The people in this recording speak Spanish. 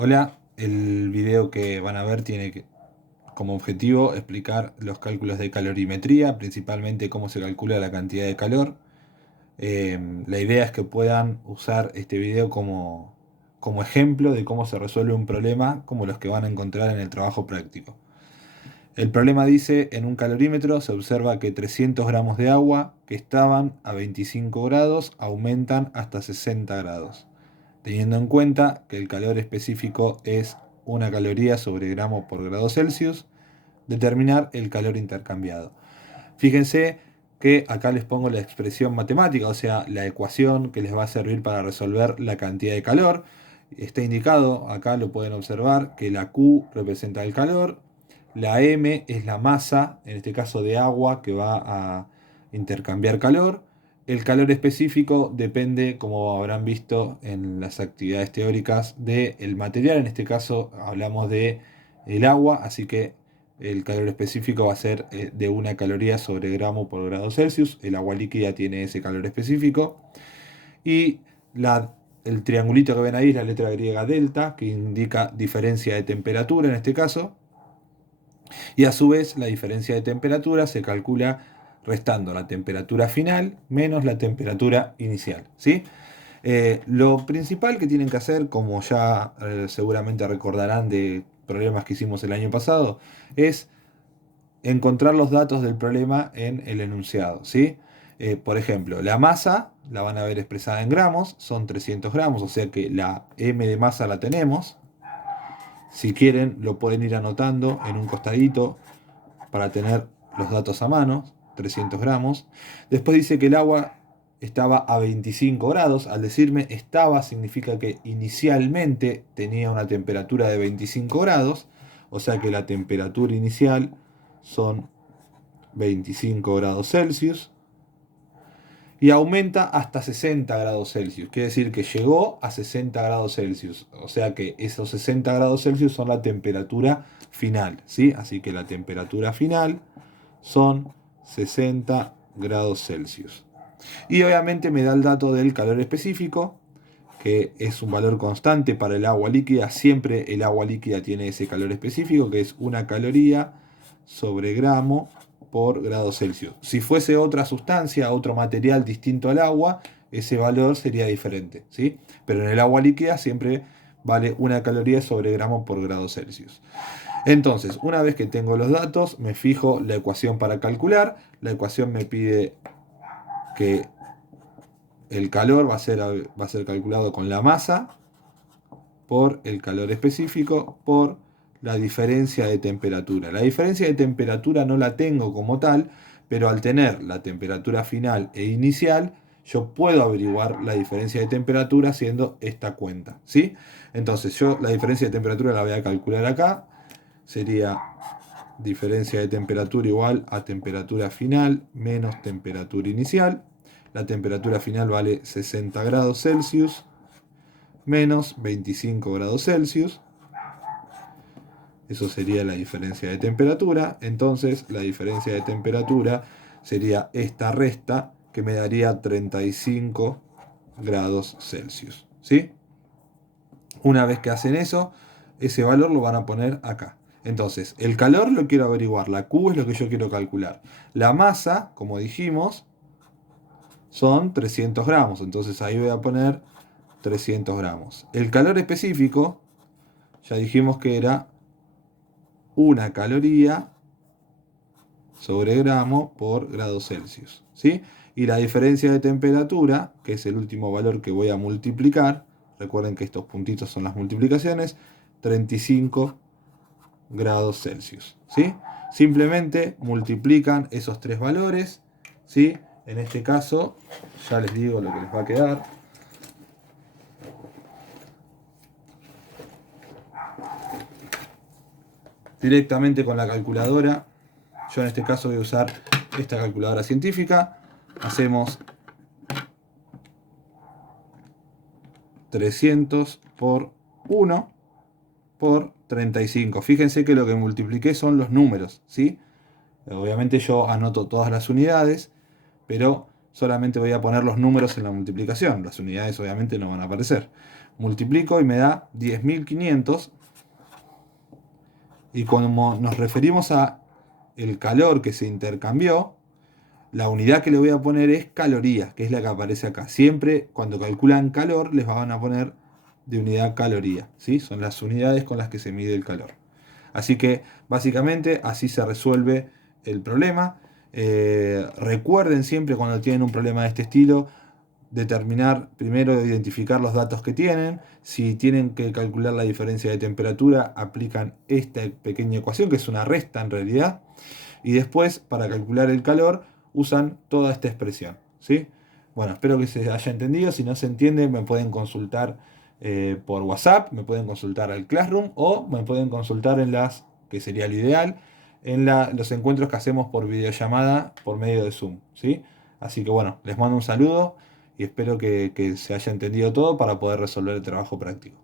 Hola, el video que van a ver como objetivo explicar los cálculos de calorimetría, principalmente cómo se calcula la cantidad de calor. La idea es que puedan usar este video como ejemplo de cómo se resuelve un problema como los que van a encontrar en el trabajo práctico. El problema dice, en un calorímetro se observa que 300 gramos de agua que estaban a 25 grados aumentan hasta 60 grados, teniendo en cuenta que el calor específico es una caloría sobre gramo por grado Celsius, determinar el calor intercambiado. Fíjense que acá les pongo la expresión matemática, o sea, la ecuación que les va a servir para resolver la cantidad de calor. Está indicado, acá lo pueden observar, que la Q representa el calor, la M es la masa, en este caso de agua, que va a intercambiar calor. El calor específico depende, como habrán visto en las actividades teóricas, del material. En este caso hablamos de el agua, así que el calor específico va a ser de 1 caloría sobre gramo por grado Celsius. El agua líquida tiene ese calor específico. Y el triangulito que ven ahí es la letra griega delta, que indica diferencia de temperatura en este caso. Y a su vez la diferencia de temperatura se calcula restando la temperatura final menos la temperatura inicial, ¿sí? Lo principal que tienen que hacer, como ya seguramente recordarán de problemas que hicimos el año pasado, es encontrar los datos del problema en el enunciado, ¿sí? Por ejemplo, la masa la van a ver expresada en gramos, son 300 gramos, o sea que la M de masa la tenemos. Si quieren, lo pueden ir anotando en un costadito para tener los datos a mano, 300 gramos. Después dice que el agua estaba a 25 grados. Al decirme estaba, significa que inicialmente tenía una temperatura de 25 grados. O sea que la temperatura inicial son 25 grados Celsius. Y aumenta hasta 60 grados Celsius. Quiere decir que llegó a 60 grados Celsius. O sea que esos 60 grados Celsius son la temperatura final, ¿sí? Así que la temperatura final son 60 grados Celsius. Y obviamente me da el dato del calor específico, que es un valor constante para el agua líquida. Siempre el agua líquida tiene ese calor específico, que es 1 caloría sobre gramo por grado Celsius. Si fuese otra sustancia, otro material distinto al agua, ese valor sería diferente, ¿sí? Pero en el agua líquida siempre vale 1 caloría sobre gramo por grado Celsius. Entonces, una vez que tengo los datos, me fijo la ecuación para calcular. La ecuación me pide que el calor va a ser calculado con la masa por el calor específico por la diferencia de temperatura. La diferencia de temperatura no la tengo como tal, pero al tener la temperatura final e inicial, yo puedo averiguar la diferencia de temperatura haciendo esta cuenta, ¿sí? Entonces yo la diferencia de temperatura la voy a calcular acá. Sería diferencia de temperatura igual a temperatura final menos temperatura inicial. La temperatura final vale 60 grados Celsius menos 25 grados Celsius. Eso sería la diferencia de temperatura. Entonces la diferencia de temperatura sería esta resta que me daría 35 grados Celsius, ¿sí? Una vez que hacen eso, ese valor lo van a poner acá. Entonces, el calor lo quiero averiguar, la Q es lo que yo quiero calcular. La masa, como dijimos, son 300 gramos, entonces ahí voy a poner 300 gramos. El calor específico, ya dijimos que era 1 caloría sobre gramo por grado Celsius, ¿sí? Y la diferencia de temperatura, que es el último valor que voy a multiplicar, recuerden que estos puntitos son las multiplicaciones, 35 grados Celsius, ¿sí? Simplemente multiplican esos tres valores, ¿sí? En este caso, ya les digo lo que les va a quedar. Directamente con la calculadora, yo en este caso voy a usar esta calculadora científica. Hacemos 300 por 1 por 35. Fíjense que lo que multipliqué son los números, ¿sí? Obviamente yo anoto todas las unidades, pero solamente voy a poner los números en la multiplicación. Las unidades obviamente no van a aparecer. multiplico y me da 10.500. Y como nos referimos a el calor que se intercambió, la unidad que le voy a poner es calorías, que es la que aparece acá. Siempre cuando calculan calor les van a poner de unidad caloría, ¿sí? Son las unidades con las que se mide el calor. Así que básicamente así se resuelve el problema. Recuerden siempre cuando tienen un problema de este estilo, determinar, primero identificar los datos que tienen. Si tienen que calcular la diferencia de temperatura, aplican esta pequeña ecuación, que es una resta en realidad. Y después, para calcular el calor, usan toda esta expresión, ¿sí? Bueno, espero que se haya entendido. Si no se entiende, me pueden consultar por WhatsApp, me pueden consultar al Classroom o me pueden consultar en las, que sería lo ideal, en los encuentros que hacemos por videollamada por medio de Zoom, ¿sí? Así que bueno, les mando un saludo y espero que se haya entendido todo para poder resolver el trabajo práctico.